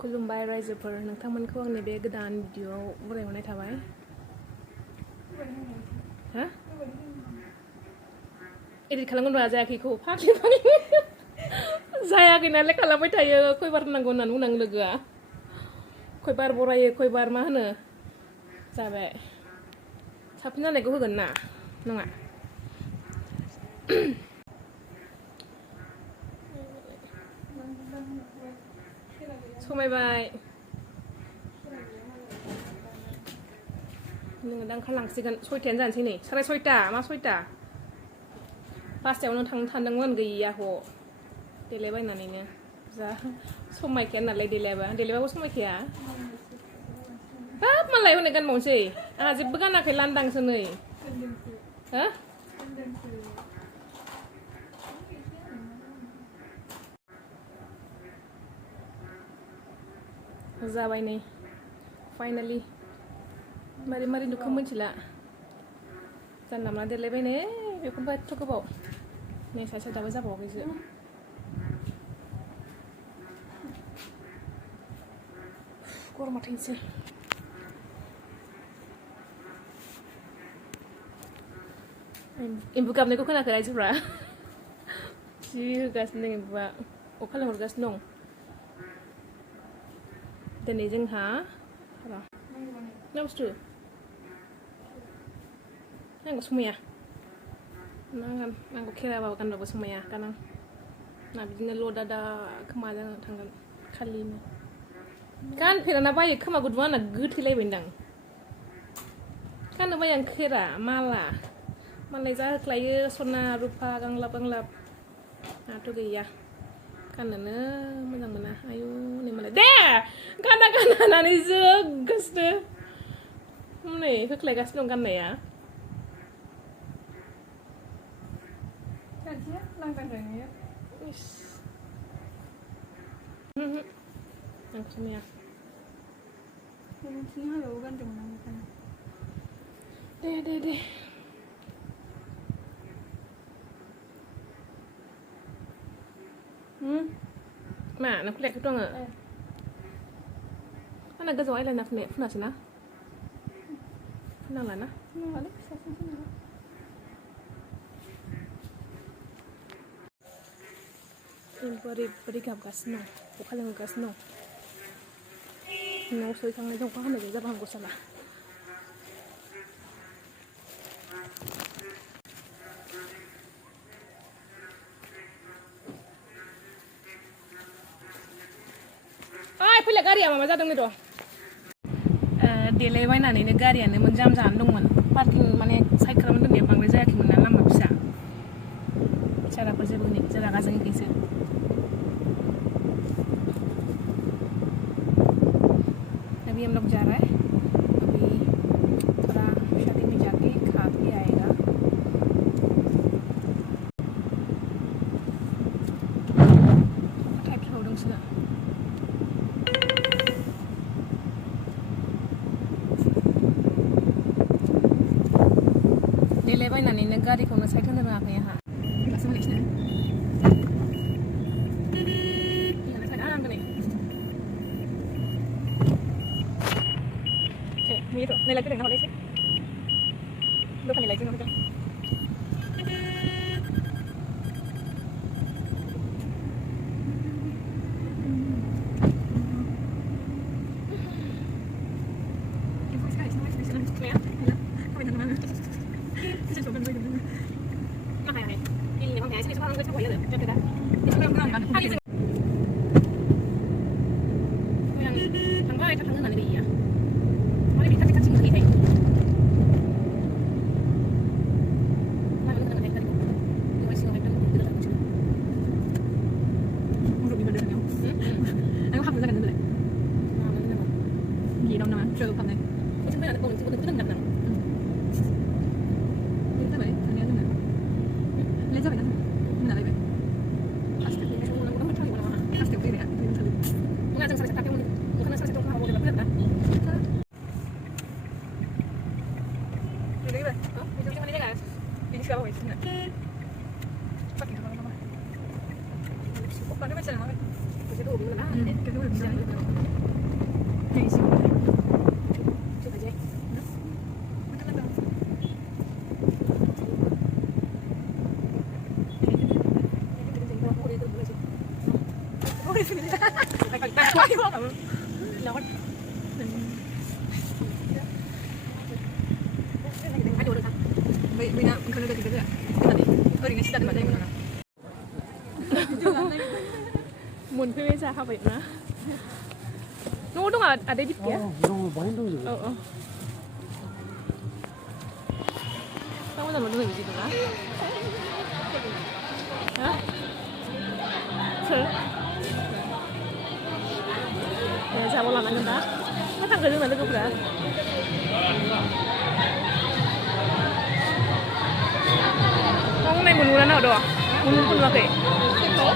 खुलुमबाय रायजोफोर नोंथांमोनखौ आंनि बे गोदान भिडिअ'आव बरायहरनाय थाबाय हा एडिट खालामगोन रा जायाखैखौ फाग्लि जायाखै नालाय खालामबाय थायो खयबार नांगौ होननानै बुंनां लोगोआ खयबार बरायो खयबार मा होनो जाबाय साबसिन जानायखौ होगोन ना नङा समायबाय नोङो दा ओंखारलांसिगोन सयथायानो जानोसै नै साराय सयथा मा सयथा पासथायावनो थांनो सानदोंमोन गैया ह देलायबायनानैनो जा समायखाया नालाय देलायबाबो समायखाया हाब मालाय हनै गानबावनोसै आंहा जेबो गानाखै लान्दांसो नै हो जाबाय नै फाइनालि मारै मारै नुखो मिथिला जानला मोनला देलायबाय नै बेखौबो एथ' गोबाव नै सासे दाबो जाबावाखैसो गरमा थैनोसै एम्बु गाबनायखौ खोनाखै रायजोफ्रा जि होगासिनो दं एम्बुआ अखा लेंहरगासिनो दं दिनै जोंहा मा बुस्थु नांगौ समाया नांगौ खेराबाबो गानबाबो समाया गानां ना बिदिनो ल'दादा खोमाजों थांगोन खालिनो गानफेराना बायो खोमा गुदुङा आंना गोथैलायबायदां गाननो बायो आं खेरा माला मालाय जा होख्लायो सना रुफा गांलाब गांलाब आंहाथ' गैया गाननोनो मोजां मोना आयु नै मालाय दे गाना होननानै जोगासिनो नै होख्लायगासिनो दं गाननाया आं समाया दे मा नों खुलियाखैथ' आङो आंना गोजौआव आइलाइनार फुनासै ना फुनांला ना एम्फौआ ओरैबायदि गाबगासिनो दं अखा लेंहरगासिनो दं न'आव सहैखांनायजों अखा हानायजों जाबा हामगौ साला फैला गारिया माबा जादों र' देलायबायनानैनो गारियानो जाम जानानै दंमोन पार्किं माने साइड खालामनो दोननाया बांद्राय जायाखैमोन ना लामा फिसा बिचाराफोर जेबो रागा जोङैखायसो अभी हम लोग जा रहे हैं अभी थोड़ा शादी में जाके खा के आएगा टाइप होदोंसो देलायबायनानैनो गारिखौनो साइड होनो रोङाखै आंहा दासो मोनैसै Mira, no la quieren, no le dice. Lo que me la dicen, no sé. Opa, no me echa la mano. Pues yo tuve que ir a la mano. Que tuve que ir a la mano. muốn thuê ra vậy mà nó đúng là ở đây biết kìa 이런 거 많이 힘들지. sao bây giờ nó đừng gì nữa hả để sao làm ăn đó cái thằng cái đứa này nó cũng ra hôm nay muốn nào được muốn con vào kì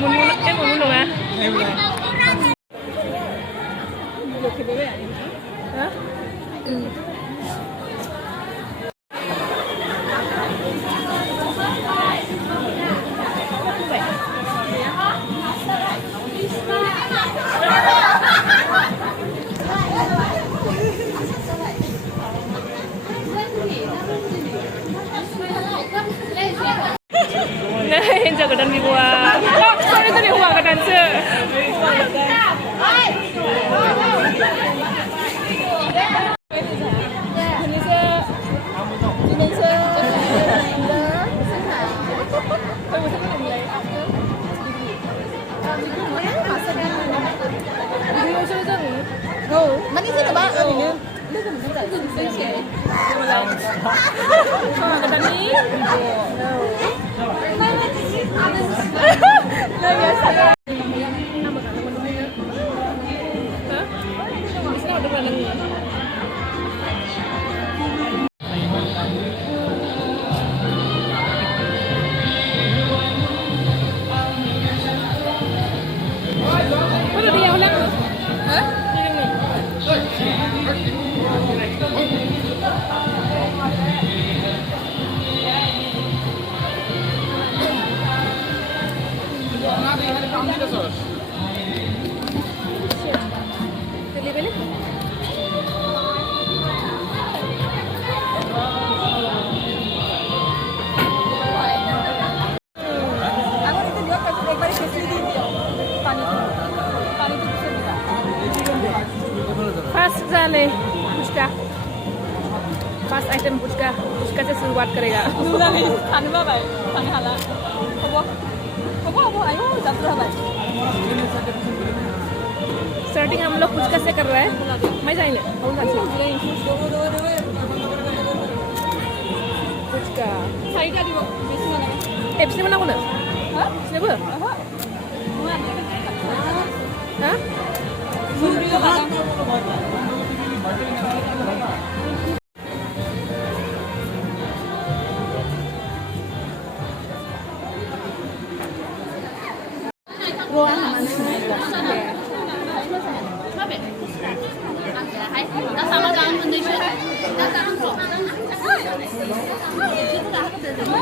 muốn em muốn đâu à 이렇게 노래 아닌가? 어? 응. Ngayon jago dan dibuat. Oh, sorry tadi uang ke dancer. 많이 쓰는 봐. 아니면 first जाने puchka first item puchka puchka से शुरुआत करेगा नहीं खाने में भाई खाने हाला अब आयो जब रहा भाई स्टार्टिंग हम लोग पुचका से कर रहे हैं मैं जाएंगे पुचका साइड आ दियो बेसी mana एप्सनि mana mana hah siapa hah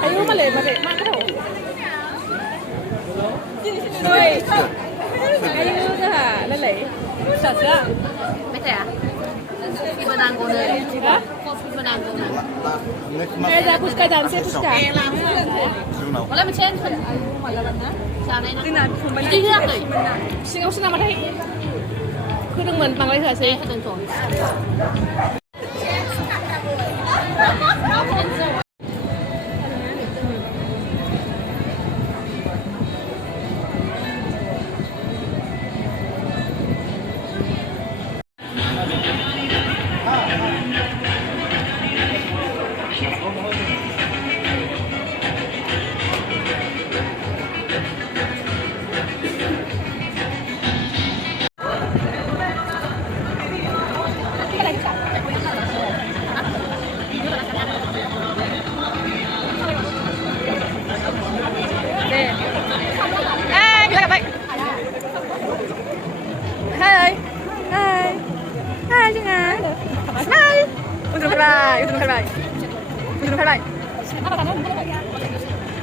ayo balik mak kau rồi ayo dah lelai sasa betul ya Ibadan kono Ibadan kono Đây là puchka dance puchka. wala macam sana ini tidak tu Xin ông xin nào mà đây. Cứ đừng mẩn bằng lấy thở xí. tentu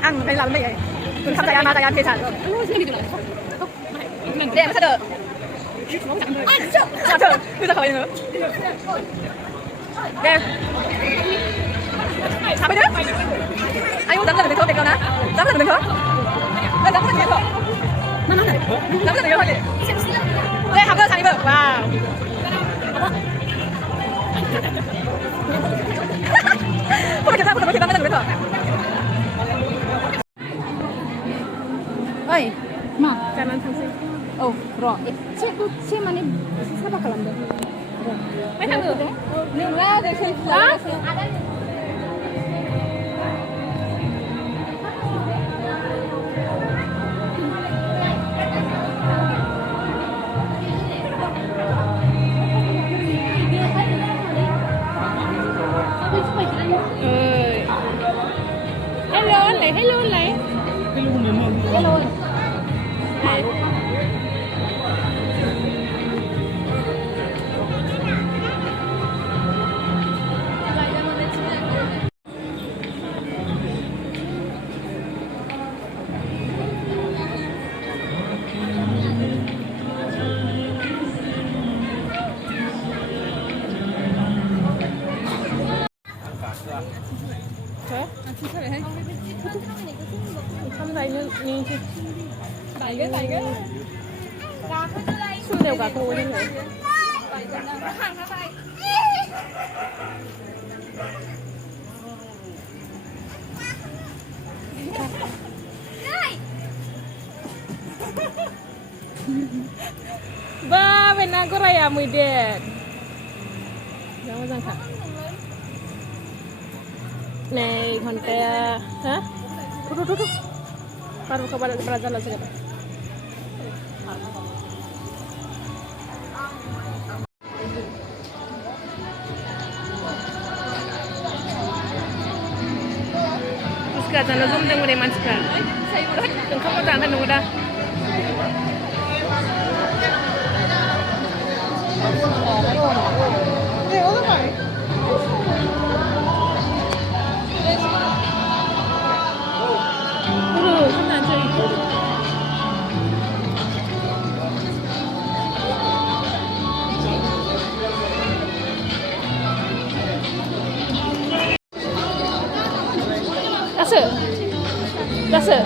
ăn đây làm cái gì mình tham gia mà tham gia thuê sản rồi đẹp thật được 아, 저, 의자 가만히 있어요. 네. 잡아요? 아이고, 남자는 더 될까나? 남자는 더? 나 남자는 더. 남자는 더 하게. 네, 한번 잘 입어. 와우. 보다 남자는 왜 더? 어이, 마. kanan 상승. 어, 그럼. 책 많이 사박 갈란데. mấy thằng nữa Nhưng ra thì xem đó hello anh lại hello anh lại hello này không thấy như 날개. 술 đều cả cô như thế ba bên nào có raya mùi đẹp jangan jangan này còn cái hả tuh baru ke jalan segala terus ke jalan zoom dengan deman sekarang dan kamu tak akan udah Dasar.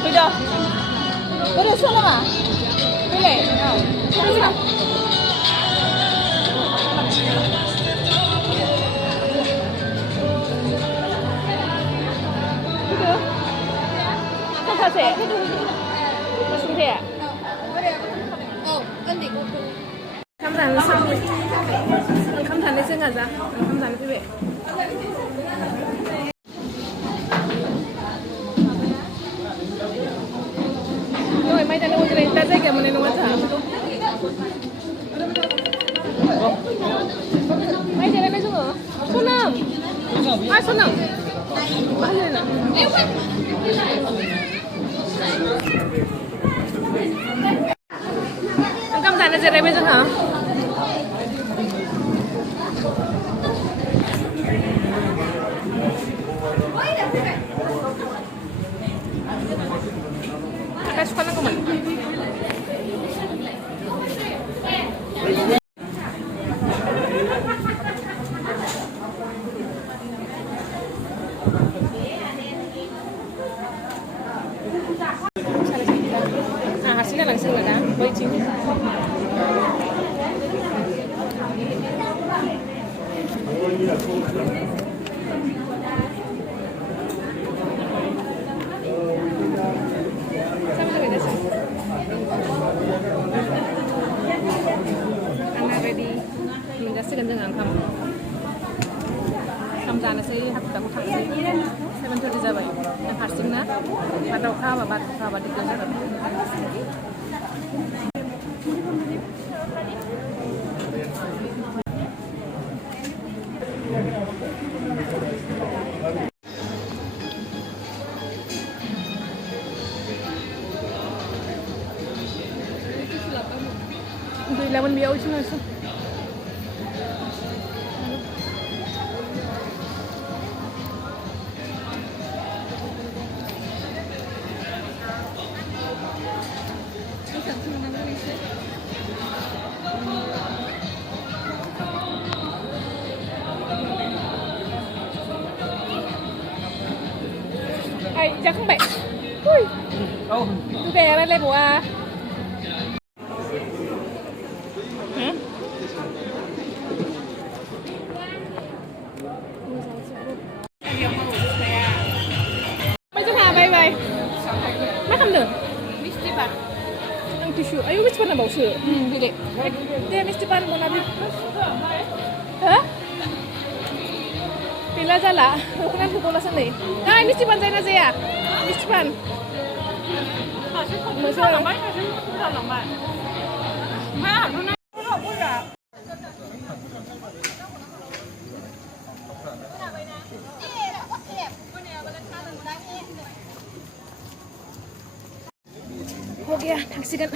Sudah. Boleh sana mah? Boleh. Sudah sudah. Sudah. Kau sih? Masuk dia. Oh, nanti. 감사합니다. 감사합니다. 생각하자. 감사합니다. 왜? Rồi mấy tay nó uống lên ta dây kìa mà nên nó ăn thả. Mấy tay này xuống rồi. Sonam. À Sonam. Bao nhiêu nào? Cảm ơn bây giờ hả? Kakak suka nak kemana? Nah, hasilnya langsung lah kan? Boleh cium. Anak ready menjelaskan dengan kamu. Kamu jangan sih aku tak usah sih. Saya mencuri jabai. Yang hasilnya atau kabar di dalam. Untuk 11 biar ucap langsung. Ay, chắc không mẹ. Ui. Tôi kè lên lên bộ à. Hả? Bây giờ hà bay bay. Mắt không được. Mr. Ban. Ang tissue. Ayo Mr. Ban na bau sih. Gede. Dia Mr. Ban mau nabi. Hah? Pila jala. Aku nak pukul lasan ni. Hai Mr. Ban saya nasi ya. Mr. Ban. Masuk. हो गया taxi का